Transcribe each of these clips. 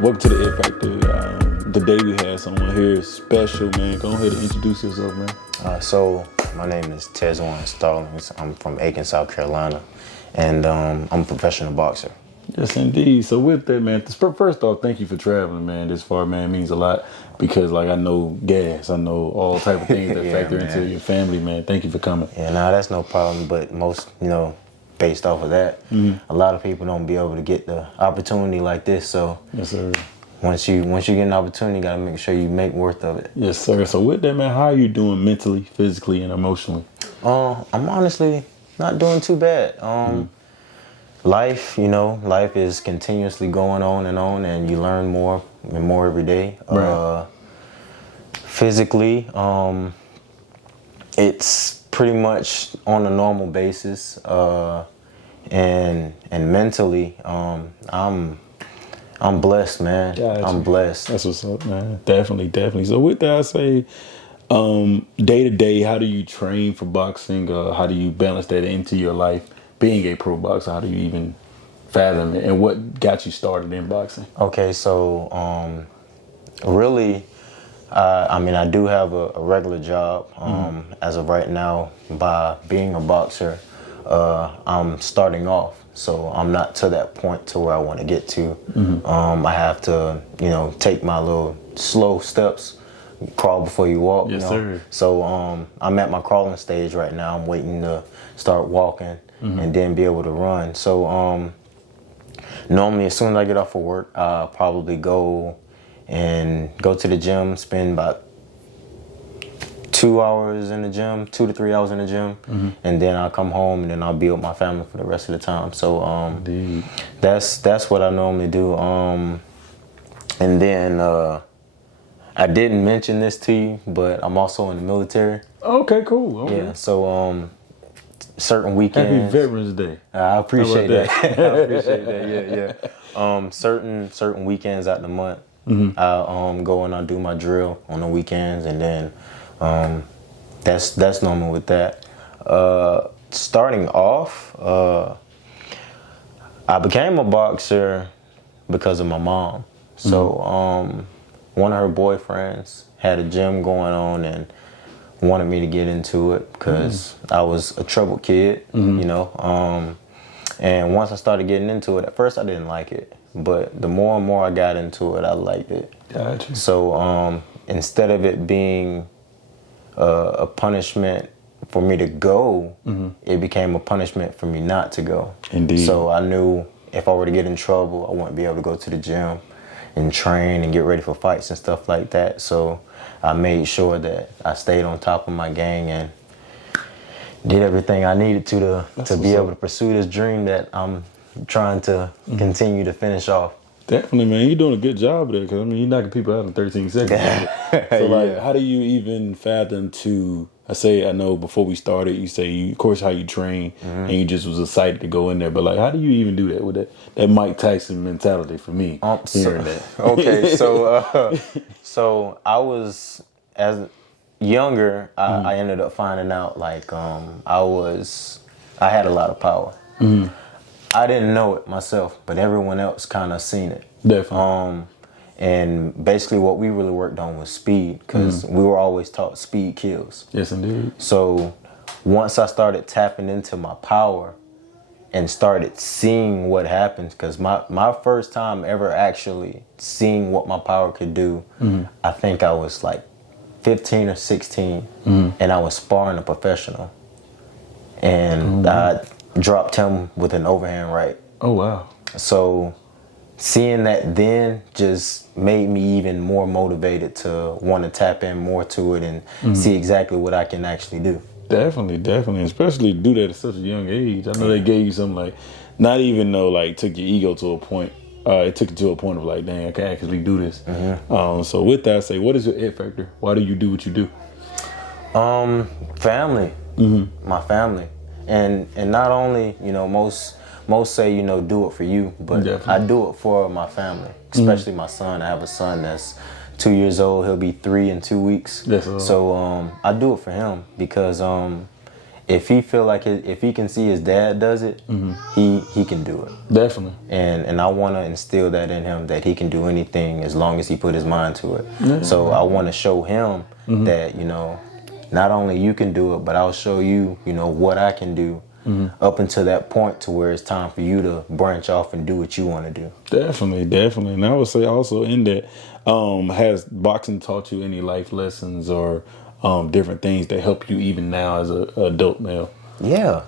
Welcome to the It Factor. Today we have someone here special, man. Go ahead and introduce yourself, man. So my name is Tez'Waun Starlings. I'm from Aiken, South Carolina, and I'm a professional boxer. Yes, indeed. So with that, man, first off, thank you for traveling, man. This far, man, means a lot because, like, I know gas, I know all type of things that factor into your family, man. Thank you for coming. Yeah, that's no problem. But most, based off of that, a lot of people don't be able to get the opportunity like this. So Yes, sir. once you get an opportunity, you gotta make sure you make worth of it. Yes, sir. So with that, man, how are you doing mentally, physically, and emotionally? I'm honestly not doing too bad. Life is continuously going on, and you learn more and more every day. Right. Physically, it's pretty much on a normal basis, and mentally, I'm blessed, man. Gotcha. I'm blessed. That's what's up, man. Definitely. So with that, I say, day to day, how do you train for boxing? How do you balance that into your life? Being a pro boxer, how do you even fathom it? And what got you started in boxing? Okay, so really, I do have a regular job. As of right now, by being a boxer, I'm starting off. So I'm not to that point to where I want to get to. I have to, take my little slow steps, crawl before you walk. Yes, sir. So I'm at my crawling stage right now. I'm waiting to start walking and then be able to run. So normally, as soon as I get off of work, I'll probably go to the gym, spend about 2 hours in the gym, 2 to 3 hours in the gym, and then I'll come home and then I'll be with my family for the rest of the time. So that's what I normally do. And then I didn't mention this to you, but I'm also in the military. Okay, cool. Okay. Yeah, so certain weekends. Happy Veterans Day. I appreciate that. I appreciate that. Yeah. Certain weekends out the month, I'll go and I'll do my drill on the weekends, and then that's normal with that. Starting off, I became a boxer because of my mom. So one of her boyfriends had a gym going on and wanted me to get into it because I was a troubled kid, and once I started getting into it, at first I didn't like it, but the more and more I got into it, I liked it. Gotcha. So instead of it being a punishment for me to go, it became a punishment for me not to go. Indeed. So I knew if I were to get in trouble, I wouldn't be able to go to the gym and train and get ready for fights and stuff like that. So I made sure that I stayed on top of my game and did everything I needed to be able to pursue this dream that I'm trying to continue to finish off. Definitely, man. You're doing a good job of that because, you're knocking people out in 13 seconds. So, how do you even fathom to, I know before we started, you say, of course, how you train, and you just was excited to go in there. But, how do you even do that with that Mike Tyson mentality for me, hearing that? Okay, so I was, as younger, I ended up finding out, I had a lot of power. I didn't know it myself, but everyone else kind of seen it. Definitely. And basically what we really worked on was speed, because we were always taught speed kills. Yes, indeed. So once I started tapping into my power and started seeing what happens, because my first time ever actually seeing what my power could do, I think I was like 15 or 16, and I was sparring a professional. And I dropped him with an overhand right. Oh, wow. So seeing that then just made me even more motivated to want to tap in more to it and see exactly what I can actually do. Definitely. Especially do that at such a young age. I know they gave you something not even though took your ego to a point. It took it to a point of dang, I can actually do this. So with that, I say, what is your it factor? Why do you do what you do? Family. My family. And not only, most say, do it for you, but Definitely. I do it for my family, especially my son. I have a son that's 2 years old. He'll be 3 in 2 weeks. Yes, so I do it for him because if he feel like if he can see his dad does it, he can do it. Definitely. And I want to instill that in him, that he can do anything as long as he put his mind to it. Yeah. So I want to show him that, you know, not only you can do it, but I'll show you, you know, what I can do up until that point to where it's time for you to branch off and do what you want to do. Definitely. And I would say also in that, has boxing taught you any life lessons or different things that help you even now as a adult male? Yeah.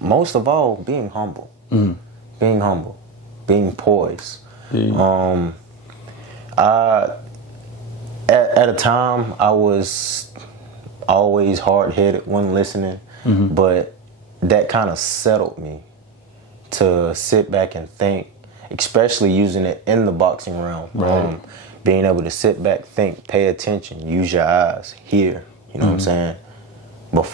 Most of all, being humble. Being poised. Yeah. At a time, I was always hard-headed when listening, but that kind of settled me to sit back and think, especially using it in the boxing realm. Right. Being able to sit back, think, pay attention, use your eyes, hear, you know what I'm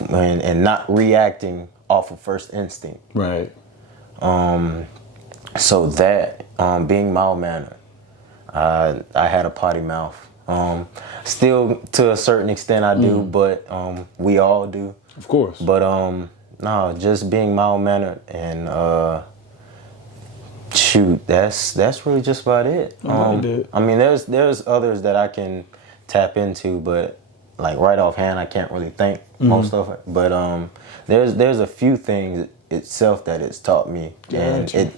saying? And not reacting off of first instinct. Right. So that, being mild-mannered, I had a potty mouth. Still, to a certain extent, I do, but we all do. Of course. But no, just being mild-mannered and shoot, that's really just about it. I mean, there's others that I can tap into, but like right offhand, I can't really think most of it. But there's a few things itself that it's taught me, and it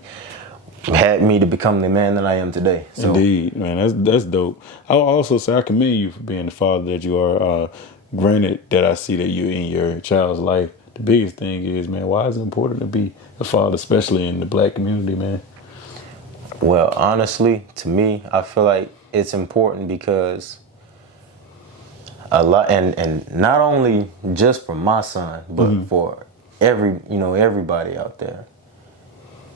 had me to become the man that I am today. So. Indeed, man, that's dope. I'll also say I commend you for being the father that you are. Granted that I see that you're in your child's life. The biggest thing is, man, why is it important to be a father, especially in the black community, man? Well, honestly, to me, I feel like it's important because a lot, and not only just for my son, but for everybody out there.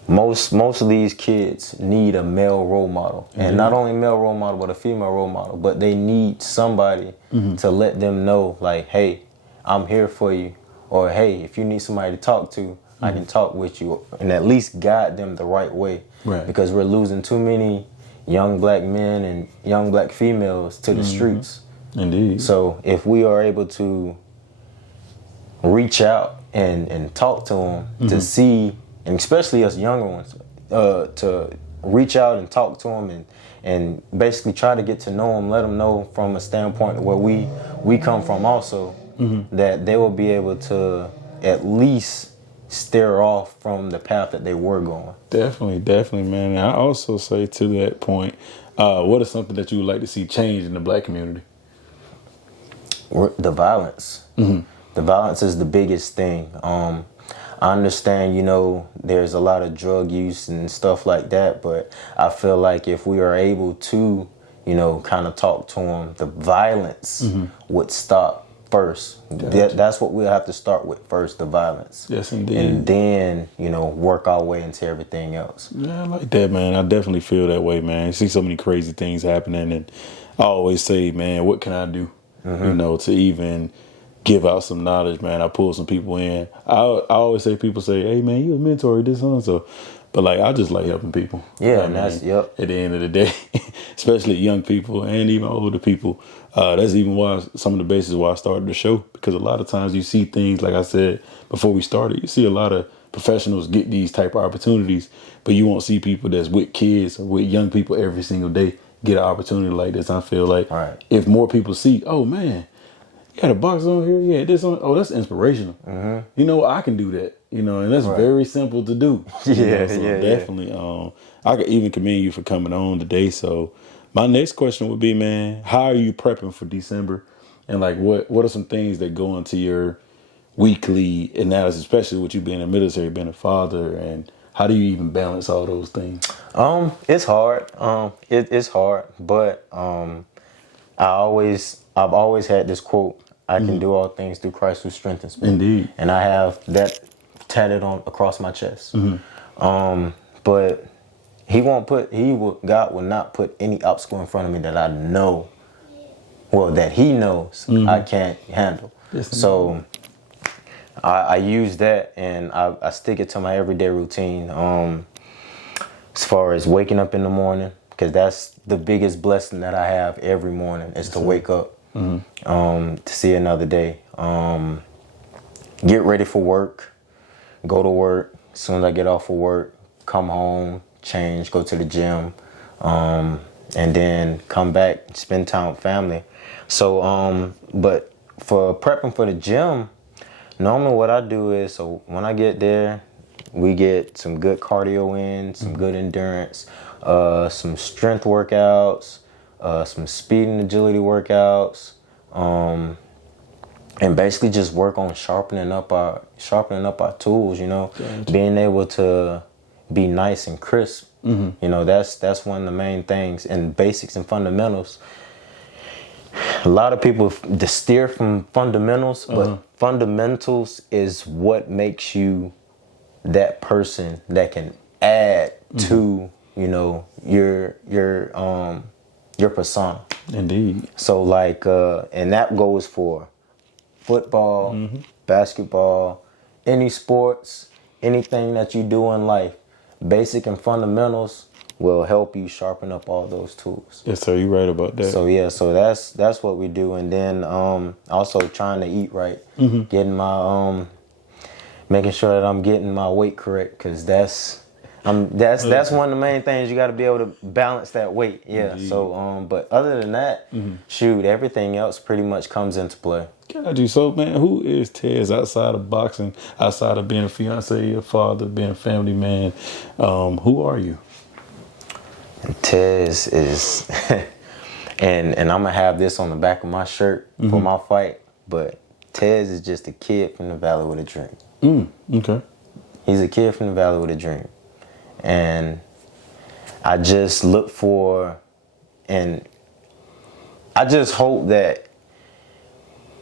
Most of these kids need a male role model, and not only male role model, but a female role model. But they need somebody to let them know, like, hey, I'm here for you, or hey, if you need somebody to talk to, I can talk with you, and at least guide them the right way. Right. Because we're losing too many young black men and young black females to the streets. Indeed. So if we are able to reach out and talk to them to see, and especially us younger ones, to reach out and talk to them and basically try to get to know them, let them know from a standpoint where we come from also, that they will be able to at least steer off from the path that they were going. Definitely, man. And I also say to that point, what is something that you would like to see change in the black community? The violence. The violence is the biggest thing. I understand, there's a lot of drug use and stuff like that, but I feel like if we are able to, kind of talk to them, the violence would stop first. Gotcha. That's what we'll have to start with first, the violence. Yes, indeed. And then, work our way into everything else. Yeah, I like that, man. I definitely feel that way, man. You see so many crazy things happening, and I always say, man, what can I do, to even give out some knowledge, man. I pull some people in. I always say, people say, hey, man, you a mentor, this on so. But like, I just like helping people. Yeah, and that's, At the end of the day, especially young people and even older people. That's even why some of the basis why I started the show, because a lot of times you see things, like I said before we started, you see a lot of professionals get these type of opportunities, but you won't see people that's with kids or with young people every single day get an opportunity like this. I feel like if more people see, oh man, you got a box on here, yeah, this on, oh, that's inspirational. I can do that, and that's very simple to do. Definitely. I could even commend you for coming on today. So my next question would be, man, how are you prepping for December? And like, what are some things that go into your weekly analysis, especially with you being in the military, being a father, and how do you even balance all those things? It's hard. It's hard, but I've always had this quote: I can do all things through Christ who strengthens me. Indeed. And I have that tatted on across my chest. But God will not put any obstacle in front of me that I know, that He knows I can't handle. Yes, so I use that, and I stick it to my everyday routine. As far as waking up in the morning, because that's the biggest blessing that I have every morning is to wake up, to see another day. get ready for work, go to work. As soon as I get off of work, come home, change, go to the gym, and then come back, spend time with family. So, but for prepping for the gym, normally what I do is, so when I get there, we get some good cardio in, some good endurance, some strength workouts, some speed and agility workouts, and basically just work on sharpening up our tools. Gotcha. Being able to be nice and crisp. You know, that's one of the main things, and basics and fundamentals. A lot of people steer from fundamentals, but fundamentals is what makes you that person that can add to, your persona. Indeed. So like, and that goes for football, basketball, any sports, anything that you do in life. Basic and fundamentals will help you sharpen up all those tools. Yes, sir. You're right about that. So yeah, so that's what we do, and then also trying to eat right, getting my making sure that I'm getting my weight correct, because that's one of the main things. You got to be able to balance that weight. Yeah. Indeed. So but other than that, shoot, everything else pretty much comes into play. Got you. So man, who is Tez outside of boxing, outside of being a fiance, a father, being a family man? Who are you? Tez is, and I'm gonna have this on the back of my shirt for my fight. But Tez is just a kid from the valley with a dream. Okay. He's a kid from the valley with a dream, and I just look for, and I just hope that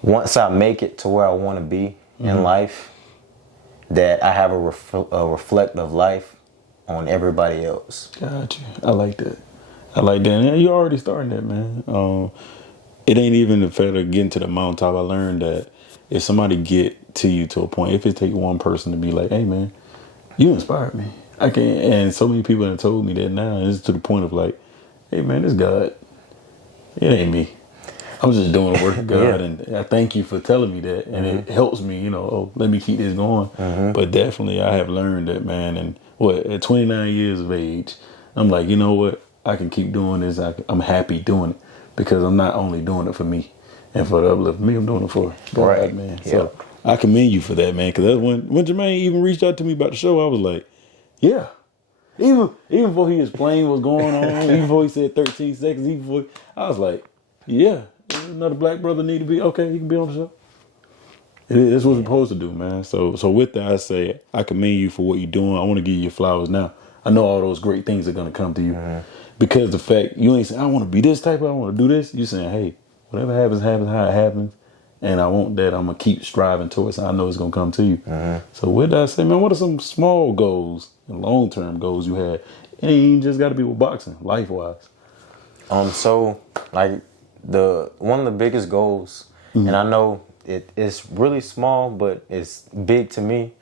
once I make it to where I want to be in life, that I have a reflective life on everybody else. Gotcha. I like that. And you're already starting that, man. It ain't even the fact of getting to the mountaintop. I learned that if somebody get to you to a point, if it take one person to be like, hey, man, you inspired me. I can't. And so many people have told me that now. And it's to the point of like, hey, man, it's God. It ain't me. I'm just doing the work of God, and I thank you for telling me that, and it helps me, let me keep this going. But definitely, I have learned that, man, and at 29 years of age, I'm like, you know what, I can keep doing this. I'm happy doing it, because I'm not only doing it for me and for the uplift of me, I'm doing it for God, right, man. So I commend you for that, man, because that's when Jermaine even reached out to me about the show, I was like, yeah. Even before he explained what's going on, even before he said 13 seconds, even before, I was like, yeah. Another black brother need to be okay. He can be on the show. It's what we're supposed to do, man. So with that, I say I commend you for what you're doing. I want to give you your flowers now. I know all those great things are gonna come to you because the fact you ain't saying I want to be this type. I want to do this. You saying, hey, whatever happens, happens how it happens, and I want that. I'm gonna keep striving towards it. I know it's gonna come to you. So with that, I say, man, what are some small goals and long term goals you had? It ain't just got to be with boxing, life wise. So like. One of the biggest goals, and I know it's really small, but it's big to me,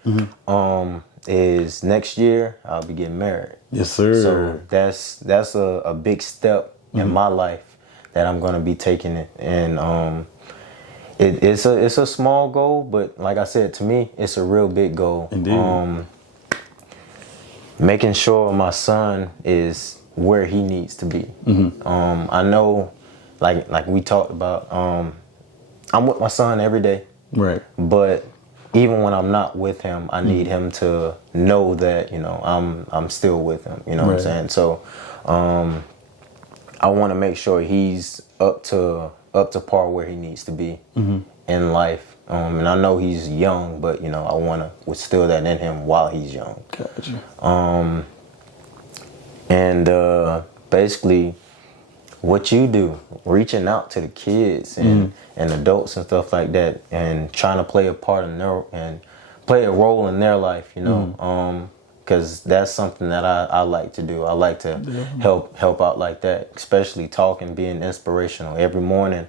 is next year I'll be getting married. Yes, sir. So that's a big step in my life that I'm gonna be taking it, and it's a small goal, but like I said, to me it's a real big goal. Indeed. Making sure my son is where he needs to be. I know. Like we talked about, I'm with my son every day. Right. But even when I'm not with him, I need him to know that, I'm still with him. You know what I'm saying? So I want to make sure he's up to par where he needs to be in life. And I know he's young, but I want to instill that in him while he's young. Gotcha. And basically, what you do, reaching out to the kids and adults and stuff like that, and trying to play a part in play a role in their life, because that's something that I like to do. I like to help out like that, especially talking, being inspirational every morning,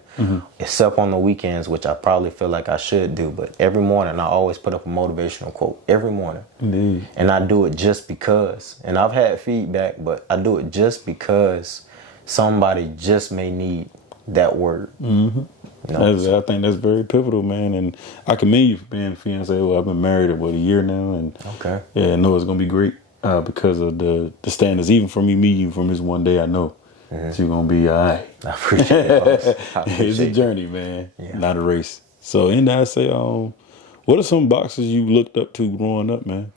except on the weekends, which I probably feel like I should do. But every morning, I always put up a motivational quote every morning. Indeed. And I do it just because. And I've had feedback, but I do it just because somebody just may need that word. Mm-hmm. You know? I think that's very pivotal, man. And I commend you for being a fiance. Well, I've been married a year now, and Okay. yeah, I know it's gonna be great because of the standards. Even for me meeting you from this one day, I know that you're gonna be all right. I appreciate it, boss. I appreciate It's a journey, man, Yeah. not a race. So, in that, I say, what are some boxers you looked up to growing up, man?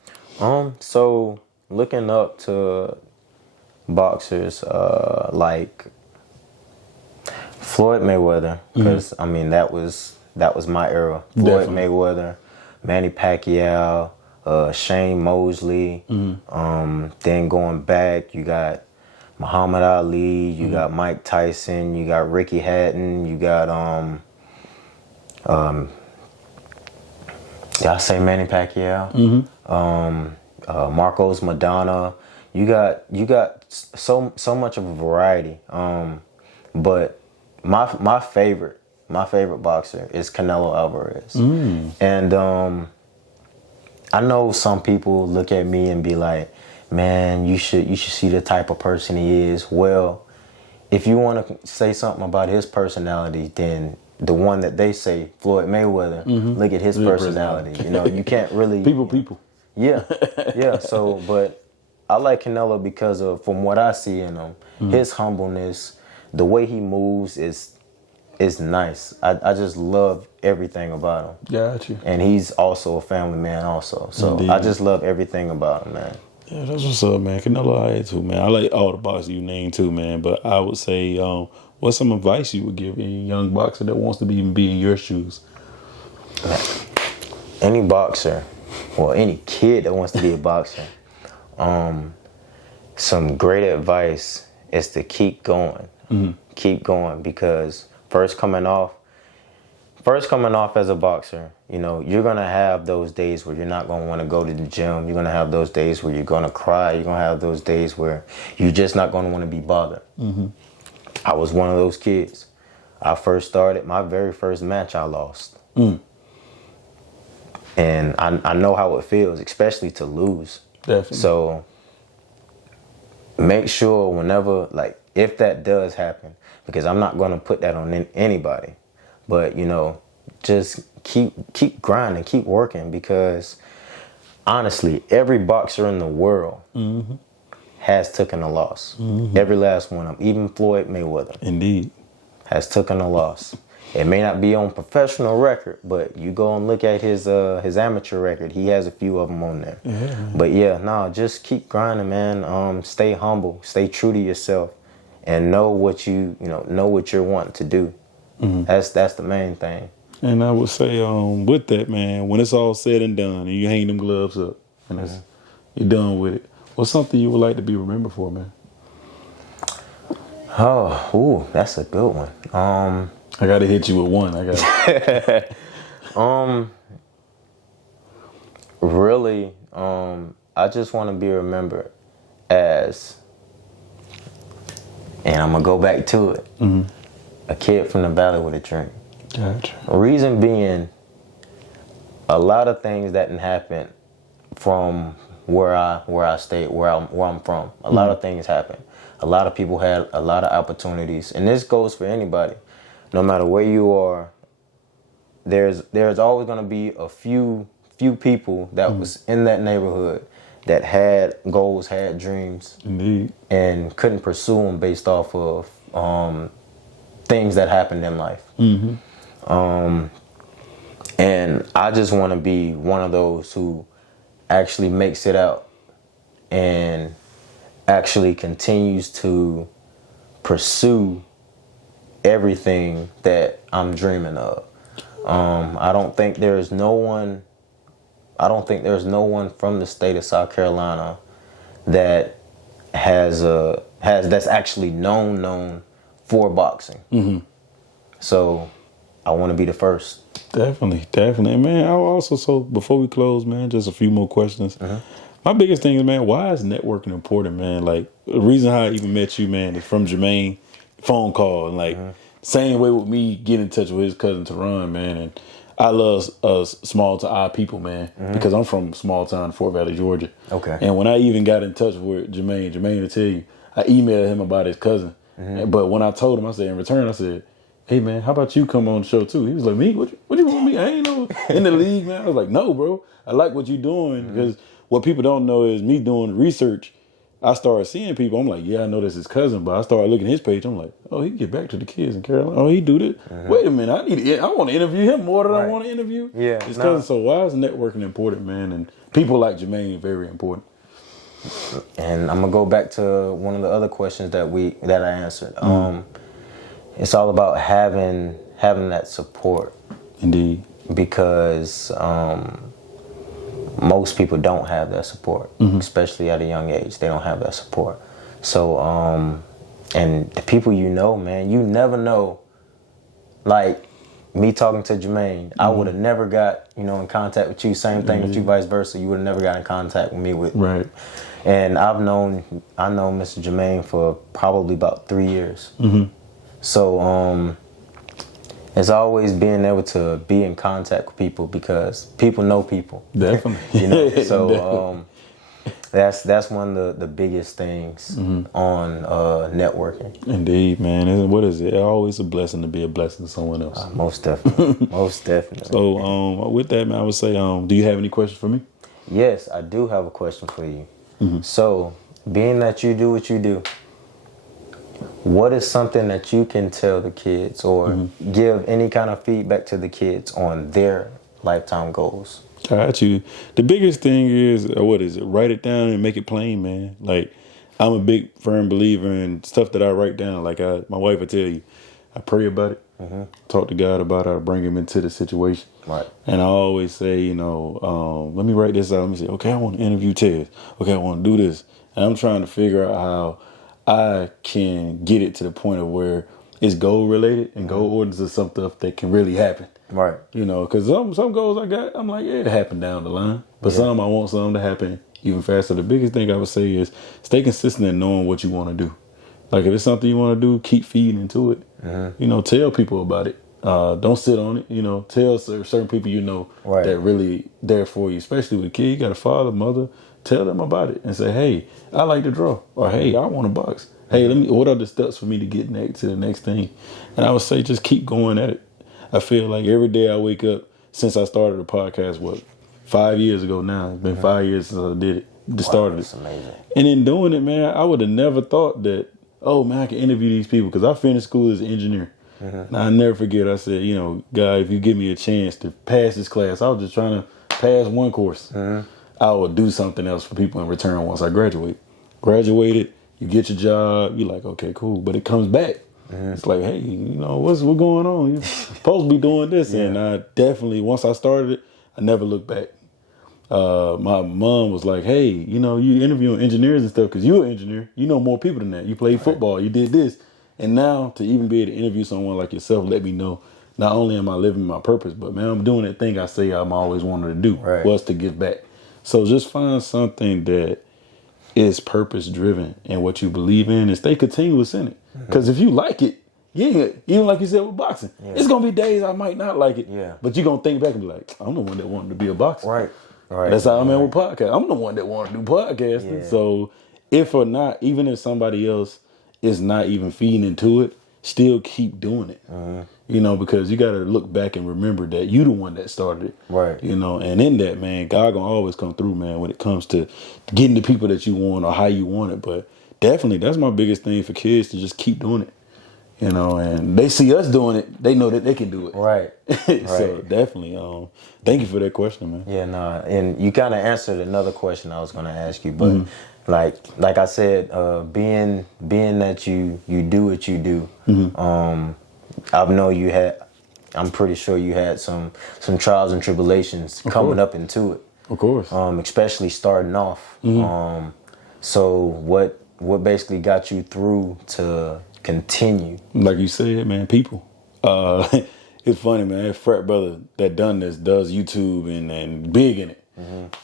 So looking up to boxers like Floyd Mayweather, because I mean that was my era. Floyd Definitely. Mayweather, Manny Pacquiao, Shane Mosley. Then going back, you got Muhammad Ali, you got Mike Tyson, you got Ricky Hatton, you got yeah, I say Manny Pacquiao, Marcos Madonna. You got so much of a variety. But my favorite boxer is Canelo Alvarez, and I know some people look at me and be like, "Man, you should see the type of person he is." Well, if you want to say something about his personality, then the one that they say, Floyd Mayweather, look at his personality. You know, you can't really People. Yeah, yeah. So, but I like Canelo because of from what I see in him, his humbleness, the way he moves is nice. I just love everything about him. Got you. And he's also a family man also. So Indeed. I just love everything about him, man. Yeah, that's what's up, man. Canelo, I had too, man. I like all the boxers you named too, man. But I would say, what's some advice you would give any young boxer that wants to be in your shoes? Any boxer, well, any kid that wants to be a boxer, some great advice is to keep going. Keep going, because first coming off as a boxer, you know, you're going to have those days where you're not going to want to go to the gym. You're going to have those days where you're going to cry. You're going to have those days where you're just not going to want to be bothered. I was one of those kids. I first started, my very first match I lost. And I know how it feels, especially to lose. Definitely. So make sure whenever, like, if that does happen, because I'm not going to put that on anybody, but, you know, just keep grinding, keep working, because honestly, every boxer in the world has taken a loss. Every last one of them, even Floyd Mayweather. Indeed. Has taken a loss. It may not be on professional record, but you go and look at his amateur record. He has a few of them on there. Yeah. But yeah, no, just keep grinding, man. Stay humble, stay true to yourself, and know what you're wanting to do. That's the main thing. And I would say, with that, man, when it's all said and done, and you hang them gloves up, and you're done with it, what's something you would like to be remembered for, man? Oh, that's a good one. I gotta hit you with one. Really, I just want to be remembered as, and I'm gonna go back to it, a kid from the valley with a dream. Gotcha. Reason being, a lot of things that didn't happen from where I stayed, where I'm from. A lot of things happened. A lot of people had a lot of opportunities, and this goes for anybody. No matter where you are, there's always going to be a few people that was in that neighborhood that had goals, had dreams, Indeed, and couldn't pursue them based off of things that happened in life. And I just want to be one of those who actually makes it out and actually continues to pursue everything that I'm dreaming of. I don't think there's no one from the state of South Carolina that that's actually known for boxing. So I want to be the first. Definitely. And man, I'll also, so before we close, man, just a few more questions. My biggest thing is, man, why is networking important, man? Like, the reason how I even met you, man, is from Jermaine phone call. And like, same way with me getting in touch with his cousin Teron, man. And I love small to odd people, man, because I'm from small town Fort Valley, Georgia. Okay. And when I even got in touch with Jermaine will tell you, I emailed him about his cousin. But when I told him, I said, in return, I said, hey man, how about you come on the show too? He was like, me? What you want me? I ain't no in the league, man. I was like, no, bro. I like what you're doing because what people don't know is me doing research. I started seeing people. I'm like, yeah, I know that's his cousin, but I started looking at his page. I'm like, oh, he can get back to the kids in Carolina. Oh, he do this. Wait a minute, I want to interview him more than I want to interview his cousin. So why is networking important, man? And people like Jermaine very important. And I'm gonna go back to one of the other questions that I answered. It's all about having that support. Indeed. Because most people don't have that support, especially at a young age. They don't have that support. So, and the people man, you never know. Like me talking to Jermaine, I would have never got, in contact with you. Same thing with you, vice versa. You would have never got in contact with me with. Right. And I know Mr. Jermaine for probably about 3 years. So, it's always being able to be in contact with people because people know people. Definitely. So that's one of the biggest things on networking. Indeed, man. And what is it? It's always a blessing to be a blessing to someone else. Most definitely. Most definitely. So with that, man, I would say, do you have any questions for me? Yes, I do have a question for you. So, being that you do what you do, what is something that you can tell the kids or give any kind of feedback to the kids on their lifetime goals? Got you. The biggest thing is, write it down and make it plain, man. Like, I'm a big, firm believer in stuff that I write down. Like, my wife will tell you, I pray about it, talk to God about it, I bring him into the situation. Right. And I always say, let me write this out. Let me say, okay, I want to interview Tez. Okay, I want to do this. And I'm trying to figure out how I can get it to the point of where it's goal related and goal orders are some stuff that can really happen. Right. Because some goals I got, I'm like, yeah, it happen down the line. But some I want some to happen even faster. The biggest thing I would say is stay consistent in knowing what you want to do. Like if it's something you want to do, keep feeding into it. Tell people about it. Don't sit on it. Tell certain people that really there for you, especially with a kid. You got a father, mother. Tell them about it and say, hey, I like to draw. Or, hey, I want a box. Hey, what are the steps for me to get to the next thing? And I would say just keep going at it. I feel like every day I wake up since I started the podcast, 5 years ago now. It's been 5 years since I did it. Started it. That's amazing. And in doing it, man, I would have never thought that, oh, man, I can interview these people because I finished school as an engineer. And I never forget, I said, God, if you give me a chance to pass this class, I was just trying to pass one course. I would do something else for people in return once I graduate. Graduated, you get your job, you're like, okay, cool. But it comes back. It's like, hey, what's going on? You're supposed to be doing this. And I definitely, once I started it, I never looked back. My mom was like, hey, you interviewing engineers and stuff because you're an engineer. You know more people than that. You played football. You did this. And now to even be able to interview someone like yourself, let me know, not only am I living my purpose, but, man, I'm doing that thing I say I'm always wanted to do, was to give back. So just find something that is purpose driven and what you believe in and stay continuous in it. Because if you like it, even like you said with boxing, it's going to be days I might not like it. But you're going to think back and be like, I'm the one that wanted to be a boxer. Right. That's how I'm at with podcast. I'm the one that wanted to do podcasting. So if or not, even if somebody else is not even feeding into it, still keep doing it. Because you got to look back and remember that you the one that started it. Right. And in that, man, God gonna always come through, man, when it comes to getting the people that you want or how you want it. But definitely, that's my biggest thing for kids to just keep doing it. And they see us doing it, they know that they can do it. Right. So definitely, thank you for that question, man. Yeah, and you kind of answered another question I was gonna ask you, but like I said, being that you do what you do, I know I'm pretty sure you had some trials and tribulations coming up into it. Of course. Especially starting off. So what basically got you through to continue? Like you said, man, people. It's funny, man. That frat brother that done this does YouTube and big in it.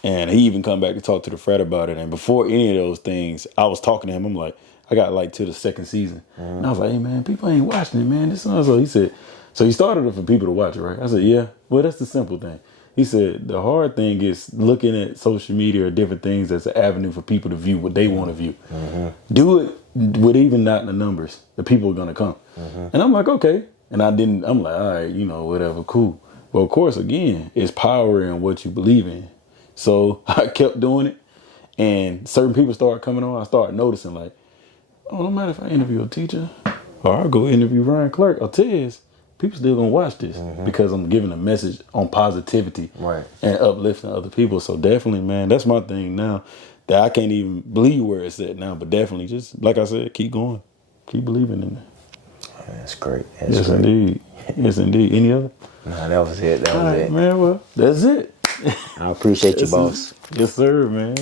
And he even come back to talk to the frat about it. And before any of those things, I was talking to him. I'm like, I got to the second season. And I was like, hey, man, people ain't watching it, man. This and so. He said, so he started it for people to watch it, right? I said, yeah. Well, that's the simple thing. He said, the hard thing is looking at social media or different things as an avenue for people to view what they want to view. Do it with even not in the numbers. The people are going to come. And I'm like, okay. And I'm like, all right, whatever, cool. But of course, again, it's power in what you believe in. So I kept doing it. And certain people started coming on. I started noticing like, oh, no matter if I interview a teacher or I'll go interview Ryan Clark or Tez, people still gonna watch this because I'm giving a message on positivity and uplifting other people. So definitely, man, that's my thing now that I can't even believe where it's at now. But definitely, just like I said, keep going. Keep believing in it. That's great. Yes, indeed. Yes, indeed. Any other? Nah, that was it. That was it. Man, well, that's it. I appreciate you, boss. Yes, sir, man.